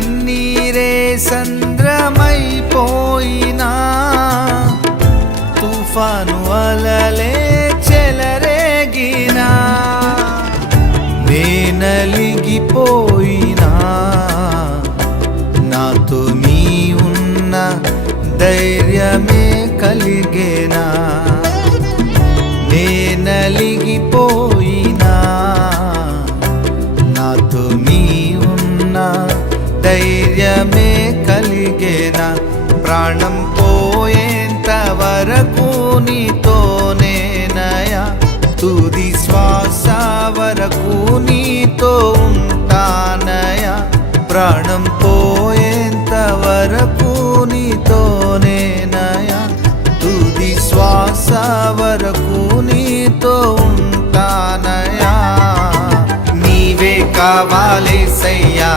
కన్నీరే సంద్రమైపోయినా తుఫాను అలలే చెలరేగినా నేనలిగిపోయినా నాతో నీ ఉన్న ధైర్యమే కలిగేనా నేనలిగిపోయినా నాతో నీ ఉన్న ధైర్యమే కలిగేనా ప్రాణం పోయేంత వరకు నీతోనేనయా తుది శ్వాస వరకు నీతో ఉంటానయా ప్రాణం పోయేంత వరకు నీతోనేనయా తుది శ్వాస వరకు నీతో ఉంటానయా నీవే కావాలేసయ్యా